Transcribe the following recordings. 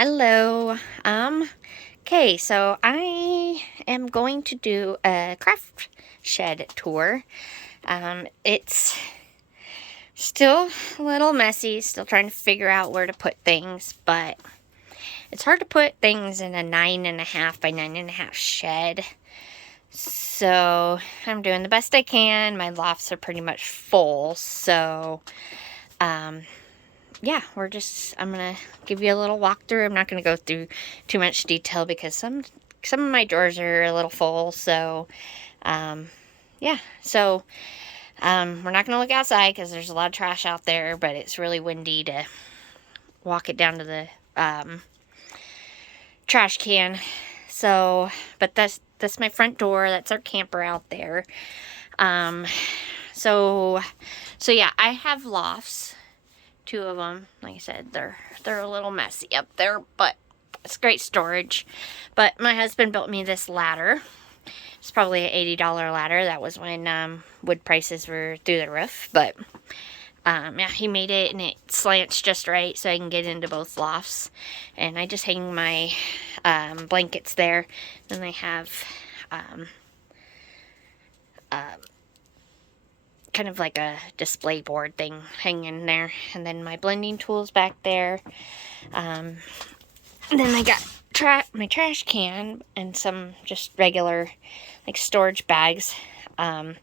Hello. Okay, so I am going to do a craft shed tour. It's still a little messy, still trying to figure out where to put things, but it's hard to put things in a 9.5 by 9.5 shed. So I'm doing the best I can. My lofts are pretty much full, so yeah, I'm gonna give you a little walkthrough. I'm not gonna go through too much detail because some of my drawers are a little full. So, yeah. So, we're not gonna look outside because there's a lot of trash out there, but it's really windy to walk it down to the trash can. So, but that's my front door. That's our camper out there. Um, so yeah, I have lofts. Two of them. Like I said, they're a little messy up there, but it's great storage. But my husband built me this ladder. It's probably an $80 ladder. That was when wood prices were through the roof. But yeah, he made it, and it slants just right so I can get into both lofts. And I just hang my blankets there. Then I have kind of like a display board thing hanging there, and then my blending tools back there. And then I got my trash can and some just regular like storage bags. Then,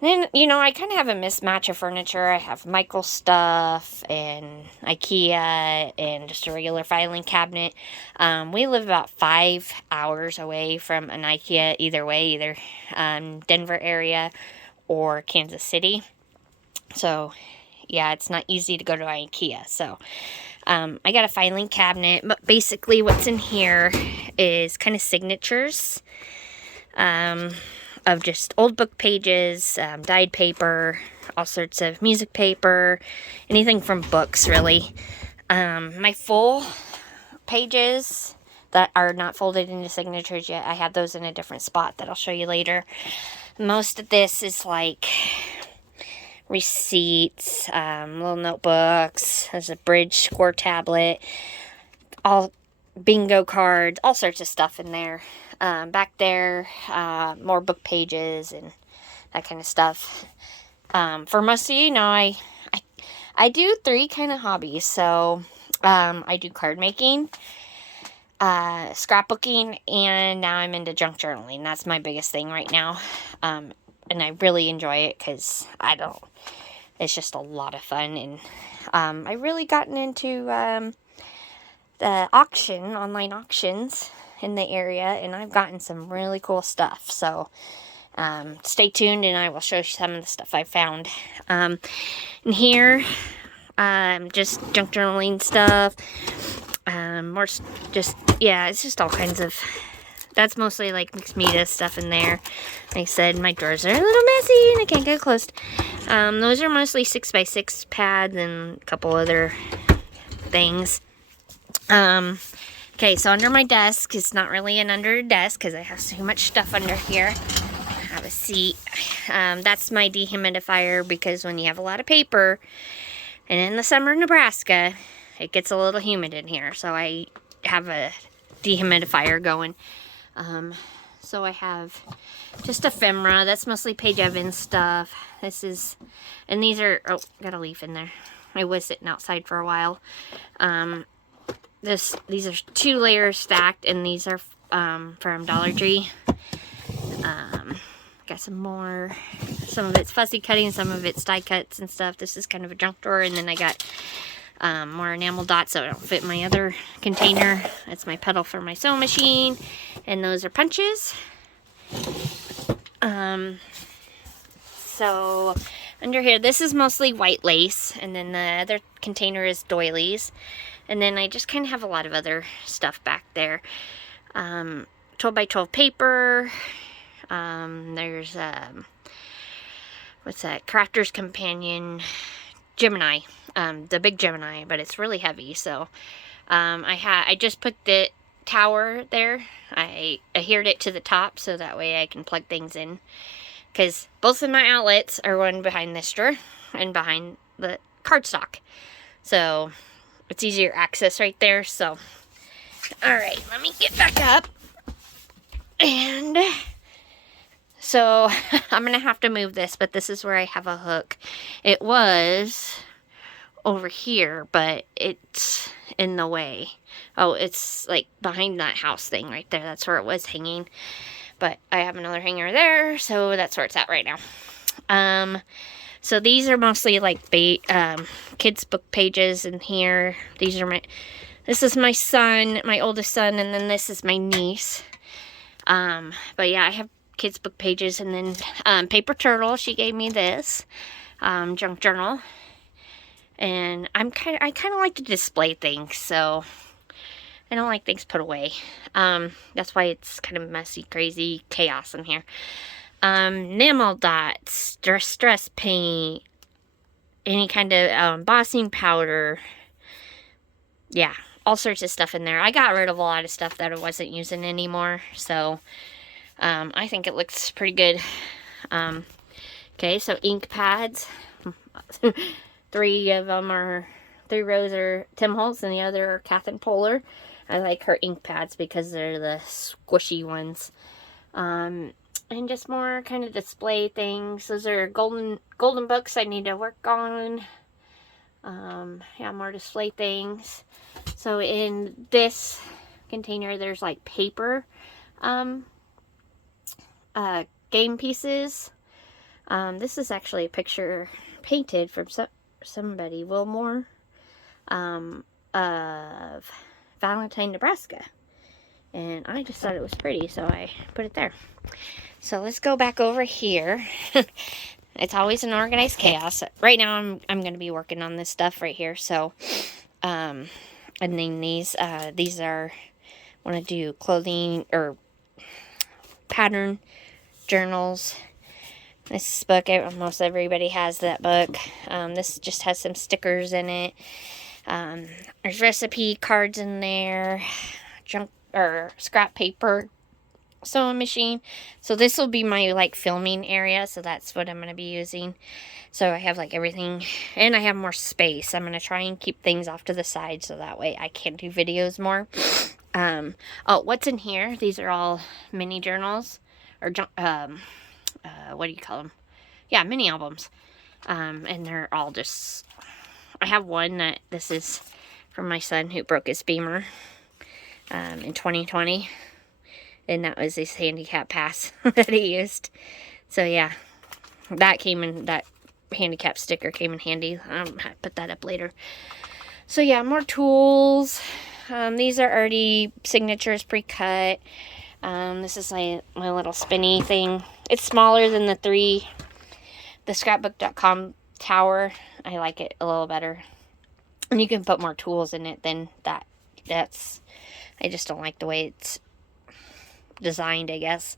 I kind of have a mismatch of furniture. I have Michael stuff and IKEA and just a regular filing cabinet. We live about 5 hours away from an IKEA either Denver area or Kansas City. So, yeah, it's not easy to go to IKEA. So, I got a filing cabinet, but basically what's in here is kind of signatures of just old book pages, dyed paper, all sorts of music paper, anything from books, really. My full pages that are not folded into signatures yet, I have those in a different spot that I'll show you later. Most of this is like receipts, little notebooks. There's a bridge score tablet, all bingo cards, all sorts of stuff in there. Back there, more book pages and that kind of stuff. For most of you know, I do 3 kind of hobbies. So I do card making, scrapbooking, and now I'm into junk journaling. That's my biggest thing right now. And I really enjoy it because it's just a lot of fun. And I really gotten into the online auctions in the area, and I've gotten some really cool stuff. So stay tuned, and I will show you some of the stuff I found. And here, just junk journaling stuff. It's just all kinds of. That's mostly like mixed media stuff in there. Like I said, my drawers are a little messy and I can't get close. Those are mostly 6x6 pads and a couple other things. Okay, so under my desk, it's not really an under desk because I have so much stuff under here. I have a seat. That's my dehumidifier because when you have a lot of paper, and in the summer in Nebraska, it gets a little humid in here. So I have a dehumidifier going. So I have just ephemera. That's mostly Paige Evans stuff. And these are, got a leaf in there. I was sitting outside for a while. These are 2 layers stacked, and these are from Dollar Tree. Got some more. Some of it's fussy cutting, some of it's die cuts and stuff. This is kind of a junk drawer, and then I got more enamel dots so it don't fit my other container. That's my pedal for my sewing machine, and those are punches. So under here, this is mostly white lace, and then the other container is doilies. And then I just kind of have a lot of other stuff back there. 12 by 12 paper. There's, what's that? Crafter's Companion Gemini. The big Gemini, but it's really heavy. So, I just put the tower there. I adhered it to the top so that way I can plug things in. Because both of my outlets are one behind this drawer and behind the cardstock. So, it's easier access right there. So, all right, let me get back up. And so I'm going to have to move this, but this is where I have a hook. It was over here, but it's in the way. Oh, it's like behind that house thing right there. That's where it was hanging. But I have another hanger there, so that's where it's at right now. So these are mostly like kids' book pages in here. This is my son, my oldest son, and then this is my niece. But yeah, I have kids' book pages, and then Paper Turtle, she gave me this junk journal. And I kind of like to display things, so I don't like things put away. That's why it's kind of messy, crazy, chaos in here. Enamel dots, distress paint, any kind of embossing powder. Yeah, all sorts of stuff in there. I got rid of a lot of stuff that I wasn't using anymore, so I think it looks pretty good. Okay, so ink pads. 3 rows are Tim Holtz and the other are Catherine Polar. I like her ink pads because they're the squishy ones. And just more kind of display things. Those are golden books I need to work on. Yeah, more display things. So in this container, there's like paper game pieces. This is actually a picture painted from somebody, Wilmore, of Valentine, Nebraska. And I just thought it was pretty, so I put it there. So let's go back over here. It's always an organized chaos. Right now I'm going to be working on this stuff right here. So, and then these are, want to do clothing or pattern journals. This book, most everybody has that book. This just has some stickers in it. There's recipe cards in there, junk or scrap paper, sewing machine. So this will be my like filming area, so that's what I'm going to be using. So I have like everything, and I have more space. I'm going to try and keep things off to the side so that way I can do videos more. Oh, what's in here? These are all mini journals, or what do you call them? Yeah, mini albums. And they're all just, I have one that this is from my son who broke his femur in 2020. And that was his handicap pass that he used. So yeah, that handicap sticker came in handy. I'll put that up later. So yeah, more tools. These are already signatures pre-cut. This is my little spinny thing. It's smaller than the scrapbook.com tower. I like it a little better. And you can put more tools in it than that. I just don't like the way it's designed, I guess.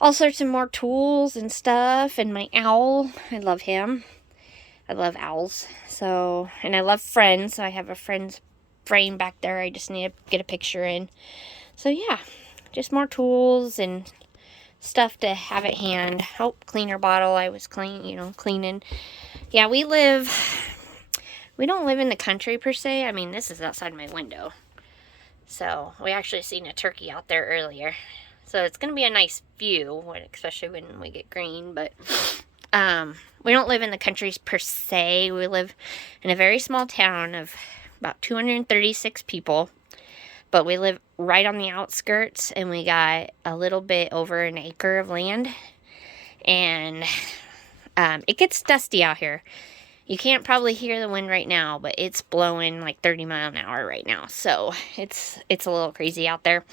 All sorts of more tools and stuff. And my owl, I love him. I love owls. So, and I love Friends. So I have a Friends frame back there. I just need to get a picture in. So yeah, just more tools and stuff to have at hand. Oh, cleaner bottle. I was cleaning. Yeah, we don't live in the country per se. I mean, this is outside my window. So we actually seen a turkey out there earlier. So it's going to be a nice view, especially when we get green. But we don't live in the country per se. We live in a very small town of about 236 people. But we live right on the outskirts, and we got a little bit over an acre of land. And it gets dusty out here. You can't probably hear the wind right now, but it's blowing like 30 miles an hour right now. So it's a little crazy out there.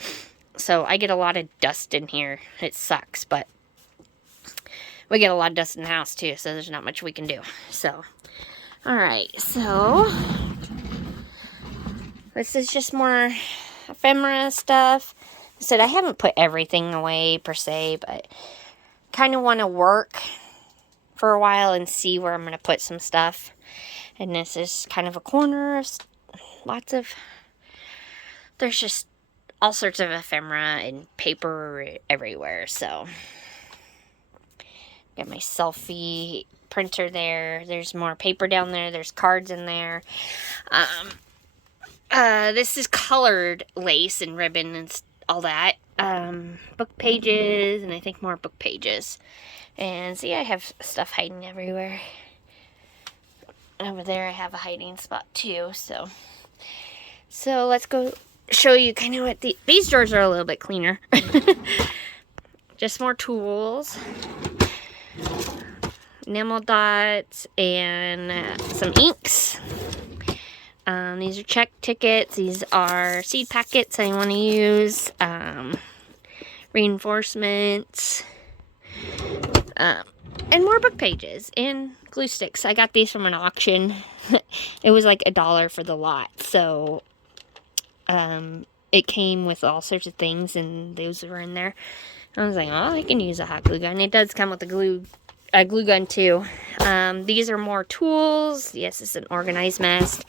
So I get a lot of dust in here. It sucks, but we get a lot of dust in the house too, so there's not much we can do. So, all right, so this is just more ephemera stuff. I said I haven't put everything away per se, but kind of want to work for a while and see where I'm going to put some stuff. And this is kind of a corner of there's just all sorts of ephemera and paper everywhere. So got my selfie printer there. There's more paper down there. There's cards in there. This is colored lace and ribbon and all that. Book pages, and I think more book pages. And see, I have stuff hiding everywhere. Over there I have a hiding spot too, so let's go show you kind of what these drawers are a little bit cleaner. Just more tools, enamel dots, and some inks. These are check tickets. These are seed packets I want to use. Reinforcements. And more book pages and glue sticks. I got these from an auction. It was like $1 for the lot. So, it came with all sorts of things, and those were in there. I was like, oh, I can use a hot glue gun. It does come with a glue gun too. These are more tools. Yes, it's an organized mess.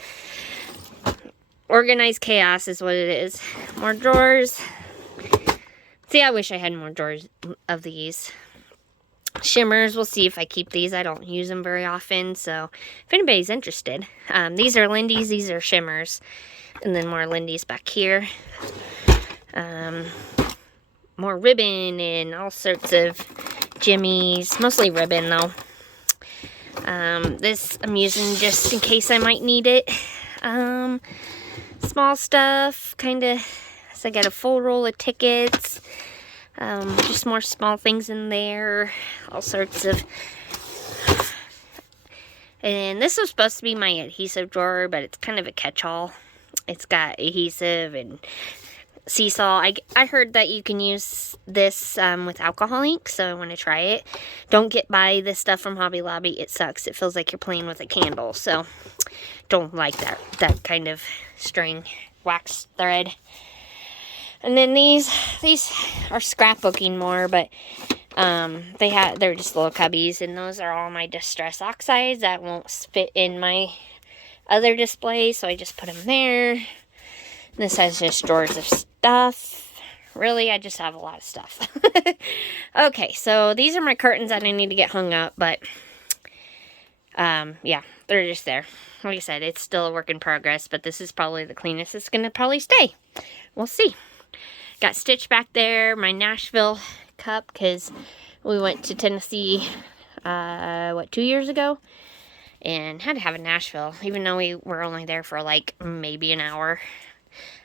Organized chaos is what it is. More drawers. See, I wish I had more drawers of these. Shimmers, we'll see if I keep these. I don't use them very often, so if anybody's interested. These are Lindy's, these are shimmers. And then more Lindy's back here. More ribbon and all sorts of jimmies. Mostly ribbon, though. This I'm using just in case I might need it. Small stuff, kind of. So I got a full roll of tickets. Just more small things in there. All sorts of. And this was supposed to be my adhesive drawer, but it's kind of a catch-all. It's got adhesive and Seesaw. I heard that you can use this with alcohol ink, so I want to try it. Don't buy this stuff from Hobby Lobby. It sucks. It feels like you're playing with a candle, so don't like that kind of string wax thread. And then these are scrapbooking more, but they're just little cubbies, and those are all my Distress Oxides that won't fit in my other display, so I just put them there. This has just drawers of stuff. Really, I just have a lot of stuff. Okay, so these are my curtains that I need to get hung up, but yeah, they're just there. Like I said, it's still a work in progress, but this is probably the cleanest it's gonna probably stay. We'll see. Got Stitch back there, my Nashville cup, because we went to Tennessee, 2 years ago? And had to have a Nashville, even though we were only there for like maybe an hour.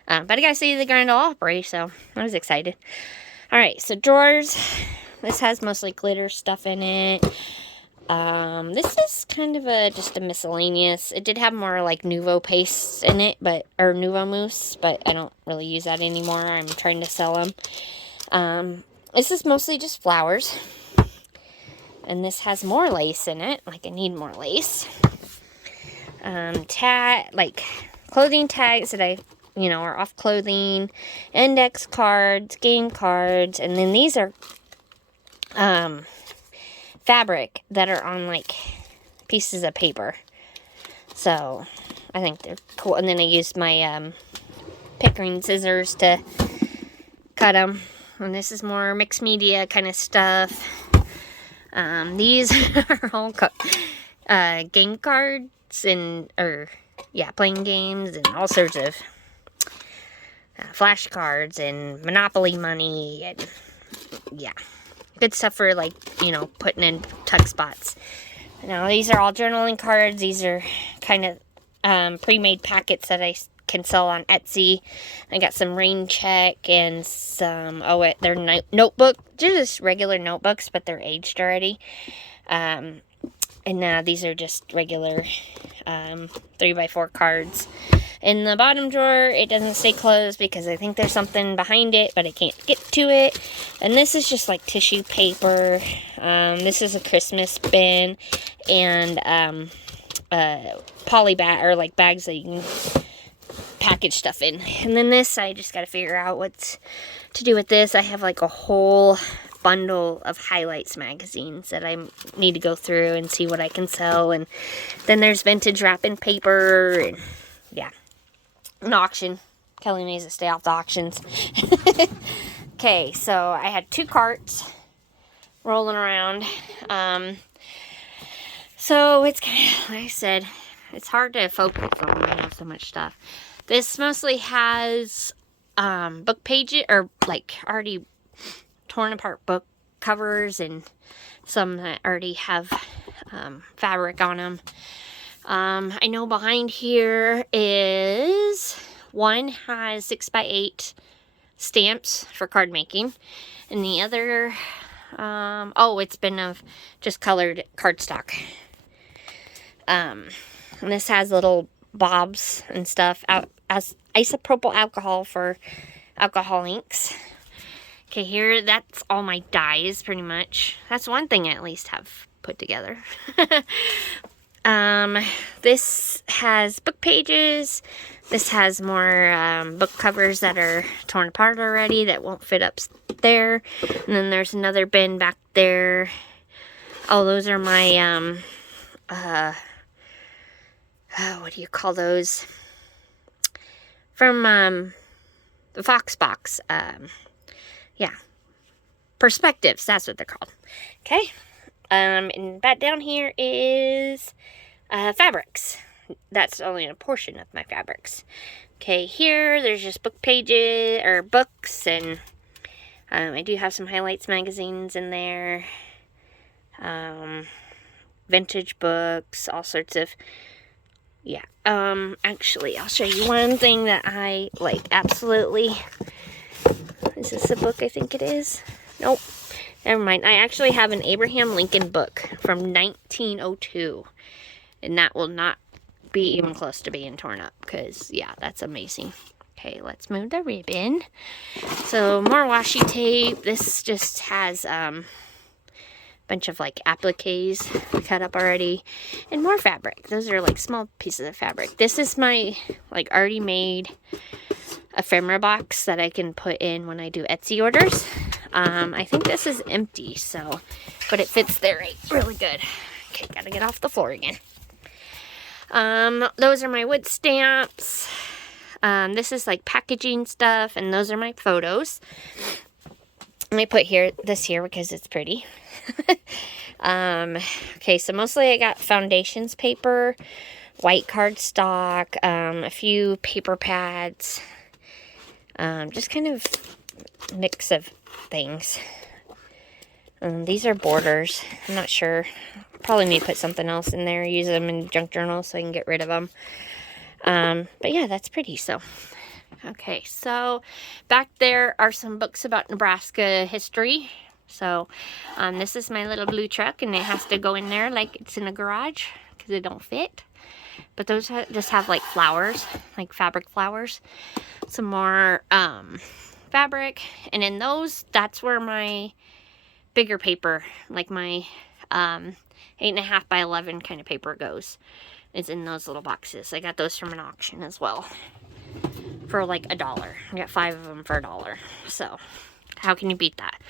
But I got to see the Grand Ole Opry, so I was excited. Alright, so drawers. This has mostly glitter stuff in it. This is kind of just a miscellaneous. It did have more like Nuvo paste in it, or Nuvo mousse, but I don't really use that anymore. I'm trying to sell them. This is mostly just flowers. And this has more lace in it. Like, I need more lace. Like clothing tags that are off clothing, index cards, game cards, and then these are fabric that are on like pieces of paper. So I think they're cool. And then I used my Pickering scissors to cut them. And this is more mixed media kind of stuff. These are all game cards playing games and all sorts of flashcards and Monopoly money and good stuff for like putting in tuck spots. Now these are all journaling cards. These are kind of pre-made packets that I can sell on Etsy. I got some rain check and some they're notebook, just regular notebooks, but they're aged already. And now these are just regular 3x4 cards. In the bottom drawer, it doesn't stay closed because I think there's something behind it, but I can't get to it. And this is just like tissue paper. This is a Christmas bin and poly bag, or like bags that you can package stuff in. And then this, I just got to figure out what to do with this. I have like a whole bundle of highlights magazines that I need to go through and see what I can sell. And then there's vintage wrapping paper and an auction. Kelly needs to stay off the auctions. Okay, so I had 2 carts rolling around. So it's kind of, like I said, it's hard to focus on when I have so much stuff. This mostly has book pages, or like already torn apart book covers, and some that already have fabric on them. I know behind here is one has 6x8 stamps for card making, and the other, oh, it's been of just colored cardstock. And this has little bobs and stuff out as isopropyl alcohol for alcohol inks. Okay, here, that's all my dyes, pretty much. That's one thing I at least have put together. This has book pages. This has more book covers that are torn apart already that won't fit up there. And then there's another bin back there. Oh, those are my, what do you call those? From, the Fox box. Yeah. Perspectives, that's what they're called. Okay. And back down here is fabrics. That's only a portion of my fabrics. Okay, here there's just book pages, or books, and I do have some highlights magazines in there. Vintage books, all sorts of, yeah. Actually, I'll show you one thing that I like absolutely. Is this a book? I think it is. Nope. Never mind. I actually have an Abraham Lincoln book from 1902. And that will not be even close to being torn up. Because, yeah, that's amazing. Okay, let's move the ribbon. So, more washi tape. This just has a bunch of, like, appliques cut up already. And more fabric. Those are, like, small pieces of fabric. This is my, like, already made ephemera box that I can put in when I do Etsy orders. I think this is empty, so, but it fits there right, really good. Okay, gotta get off the floor again. Those are my wood stamps. This is like packaging stuff, and those are my photos. Let me put this here because it's pretty. Okay, so mostly I got foundations paper, white cardstock, a few paper pads, just kind of mix of things. These are borders. I'm not sure. Probably need to put something else in there. Use them in junk journals so I can get rid of them. But yeah, that's pretty. So, okay. So, back there are some books about Nebraska history. So, this is my little blue truck, and it has to go in there like it's in a garage because it don't fit. But those just have like flowers, like fabric flowers. Some more fabric, and in those, that's where my bigger paper, like my 8.5 by 11 kind of paper goes. It's in those little boxes. I got those from an auction as well for like $1. I got 5 of them for $1. So how can you beat that?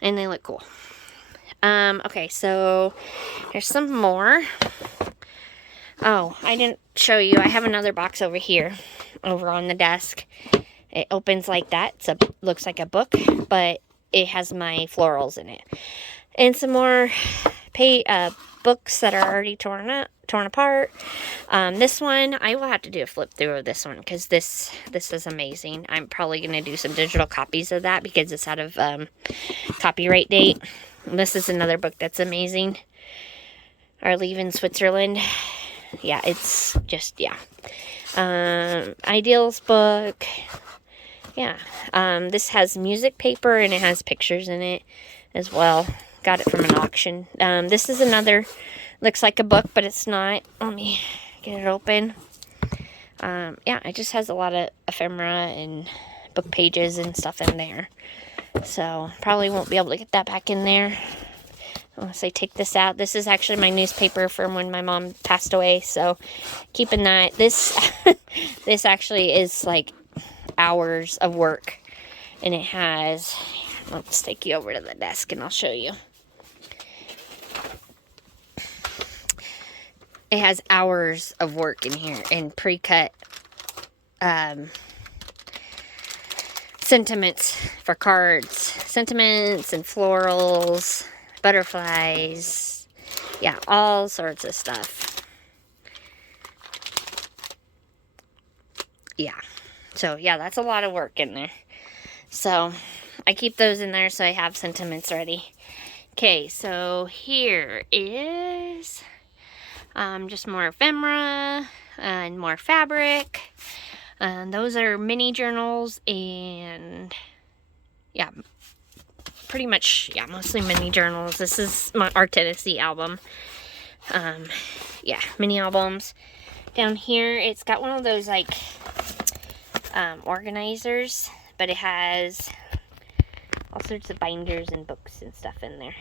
And they look cool. Okay, so there's some more. Oh, I didn't show you. I have another box over here, over on the desk. It opens like that. Looks like a book, but it has my florals in it. And some more books that are already torn apart. This one, I will have to do a flip through of this one because this is amazing. I'm probably going to do some digital copies of that because it's out of copyright date. And this is another book that's amazing. Our Leave in Switzerland. Yeah, it's just, yeah. Ideals book. Yeah. This has music paper and it has pictures in it as well. Got it from an auction. This is another, looks like a book, but it's not. Let me get it open. Yeah, it just has a lot of ephemera and book pages and stuff in there. So, probably won't be able to get that back in there unless I take this out. This is actually my newspaper from when my mom passed away, so keeping that. This, this actually is like hours of work, and it has, let's take you over to the desk and I'll show you. It has hours of work in here and pre-cut sentiments for cards. Sentiments and florals, butterflies, yeah, all sorts of stuff. yeah. So, yeah, that's a lot of work in there. So, I keep those in there so I have sentiments ready. Okay, so here is just more ephemera and more fabric. Those are mini journals and, yeah, pretty much, yeah, mostly mini journals. This is our Tennessee album. Yeah, mini albums. Down here, it's got one of those, like, organizers, but it has all sorts of binders and books and stuff in there.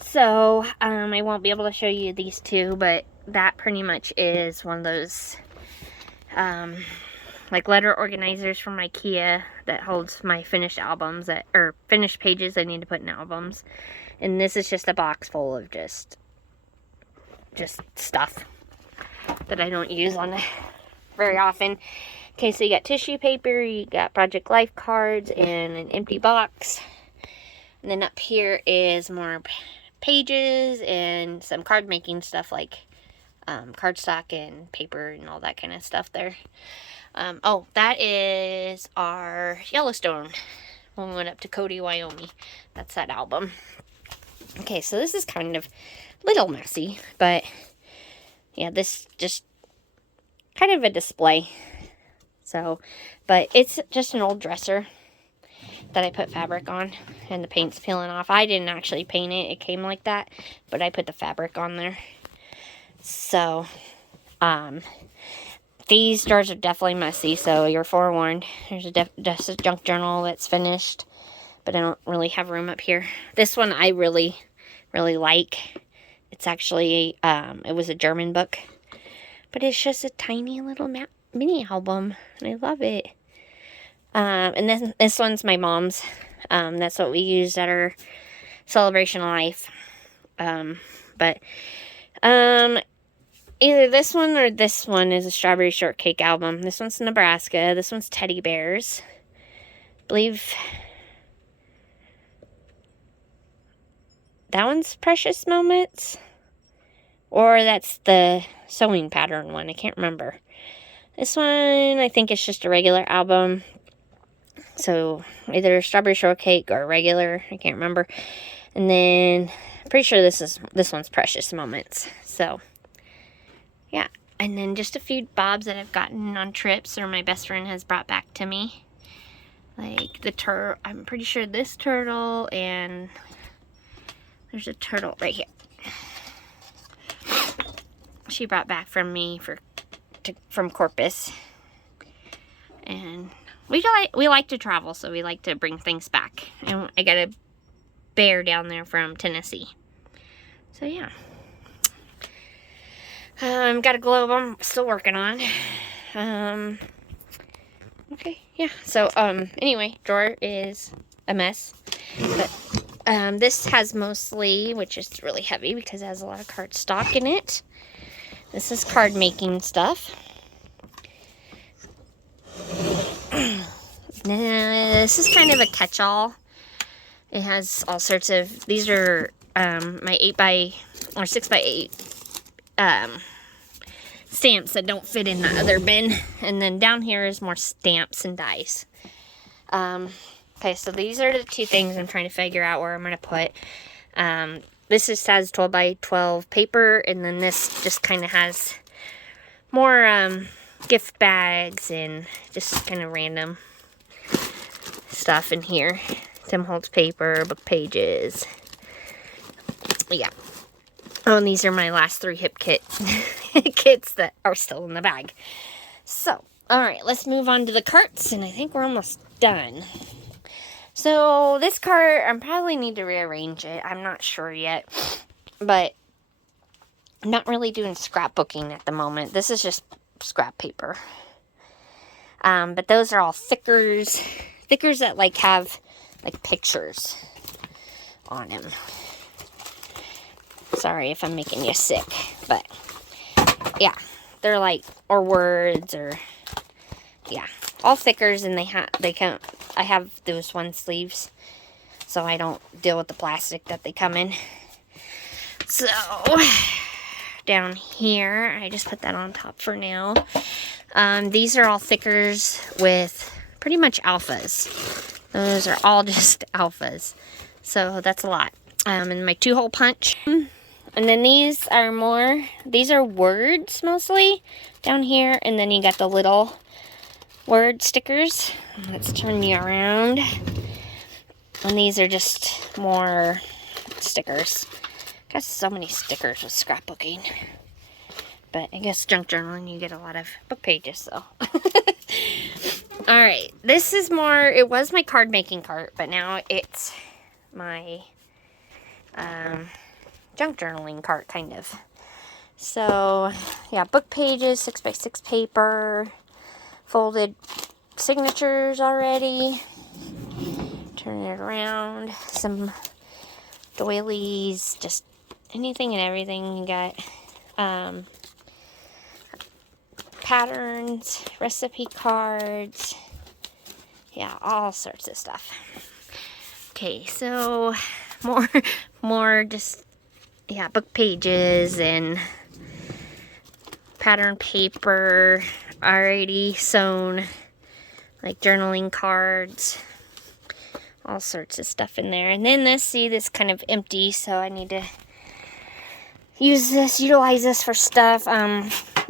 So, I won't be able to show you these two, but that pretty much is one of those, like letter organizers from IKEA that holds my finished albums, or finished pages I need to put in albums. And this is just a box full of just stuff that I don't use on very often. Okay, so you got tissue paper, you got Project Life cards, and an empty box. And then up here is more pages and some card making stuff like cardstock and paper and all that kind of stuff there. Oh, that is our Yellowstone when we went up to Cody, Wyoming. That's that album. Okay, so this is kind of a little messy, but yeah, this just kind of a display. So, but it's just an old dresser that I put fabric on, and the paint's peeling off. I didn't actually paint it. It came like that, but I put the fabric on there. So, these drawers are definitely messy, so you're forewarned. There's just a junk journal that's finished, but I don't really have room up here. This one I really, really like. It's actually, it was a German book, but it's just a tiny little mini album, and I love it. And then this one's my mom's. That's what we used at our celebration of life. But either this one or this one is a Strawberry Shortcake album. This one's Nebraska. This one's Teddy Bears. I believe that one's Precious Moments. Or that's the sewing pattern one. I can't remember. This one, I think it's just a regular album. So, either Strawberry Shortcake or regular. I can't remember. And then, I'm pretty sure this one's Precious Moments. So, yeah. And then just a few bobs that I've gotten on trips or my best friend has brought back to me. Like the turtle. I'm pretty sure this turtle and there's a turtle right here. She brought back from me from Corpus. And we like to travel, so we like to bring things back. And I got a bear down there from Tennessee. So yeah. Got a globe I'm still working on. Okay, yeah. So anyway, drawer is a mess. But this has mostly, which is really heavy because it has a lot of cardstock in it. This is card making stuff. This is kind of a catch-all. It has all sorts of, these are my 6x8 stamps that don't fit in the other bin. And then down here is more stamps and dies. Okay, so these are the two things I'm trying to figure out where I'm going to put. This just has 12 by 12 paper, and then this just kind of has more gift bags and just kind of random stuff in here. Tim Holtz paper, book pages. Yeah. Oh, and these are my last 3 hip kits that are still in the bag. So, alright, let's move on to the carts, and I think we're almost done. So, this cart, I probably need to rearrange it. I'm not sure yet. But, I'm not really doing scrapbooking at the moment. This is just scrap paper. But those are all thickers. Thickers that, like, have, like, pictures on them. Sorry if I'm making you sick. But, yeah. They're, like, or words, or, yeah. All thickers, and I have those 1 sleeves, so I don't deal with the plastic that they come in. So, down here, I just put that on top for now. These are all thickers with pretty much alphas. Those are all just alphas. So that's a lot. And my 2-hole punch. And then these are words mostly down here. And then you got the little word stickers. Let's turn you around. And these are just more stickers. Got so many stickers with scrapbooking. But I guess junk journaling, you get a lot of book pages, so. Alright, this is it was my card making cart, but now it's my junk journaling cart, kind of. So, yeah, book pages, 6x6 paper, folded signatures already. Turn it around, some doilies, just anything and everything. You got patterns, recipe cards, yeah, all sorts of stuff. Okay, so more just, yeah, book pages and pattern paper already sewn, like journaling cards, all sorts of stuff in there. And then this kind of empty, so I need to utilize this for stuff.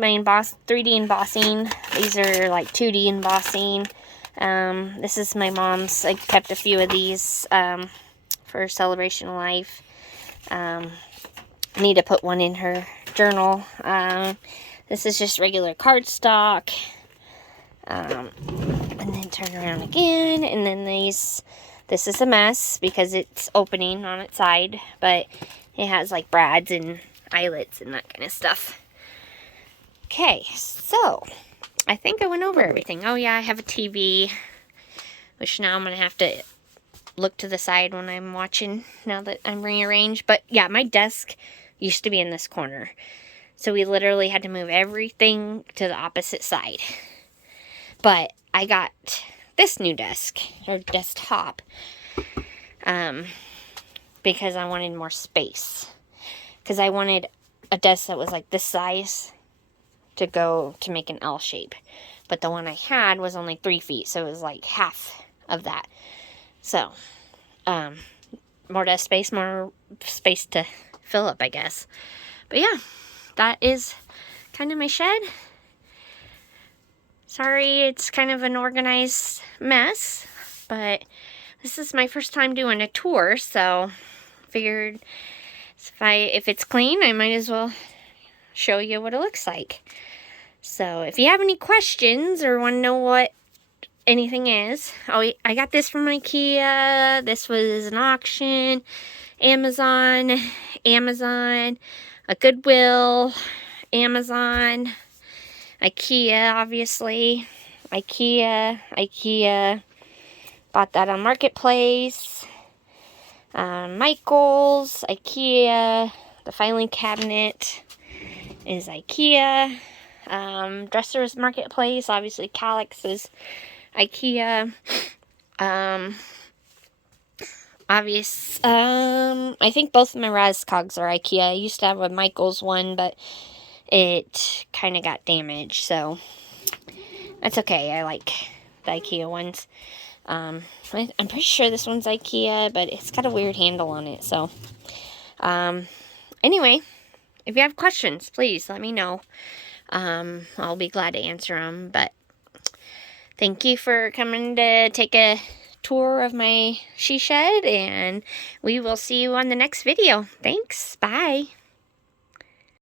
My 3D embossing. These are like 2D embossing. This is my mom's. I kept a few of these for Celebration of Life. I need to put one in her journal. This is just regular cardstock. And then turn around again. And then this is a mess because it's opening on its side. But it has like brads and eyelets and that kind of stuff. Okay, so I think I went over everything. Oh yeah, I have a TV, which now I'm going to have to look to the side when I'm watching now that I'm rearranged. But yeah, my desk used to be in this corner. So we literally had to move everything to the opposite side. But I got this new desk, or desktop, because I wanted more space. Because I wanted a desk that was like this size to make an L shape. But the one I had was only 3 feet, so it was like half of that. So, more desk space, more space to fill up, I guess. But yeah, that is kind of my shed. Sorry, it's kind of an organized mess, but this is my first time doing a tour, so figured if it's clean, I might as well show you what it looks like. So if you have any questions or want to know what anything is, I got this from IKEA. This was an auction, Amazon, a Goodwill, Amazon, IKEA, obviously, IKEA, bought that on Marketplace, Michaels, IKEA, the filing cabinet is IKEA, Dressers Marketplace, obviously Calyx is IKEA, I think both of my Raskogs are IKEA. I used to have a Michaels one, but it kind of got damaged, so that's okay. I like the IKEA ones. I'm pretty sure this one's IKEA, but it's got a weird handle on it, so. Anyway, if you have questions, please let me know. I'll be glad to answer them, but thank you for coming to take a tour of my she shed, and we will see you on the next video. Thanks. Bye.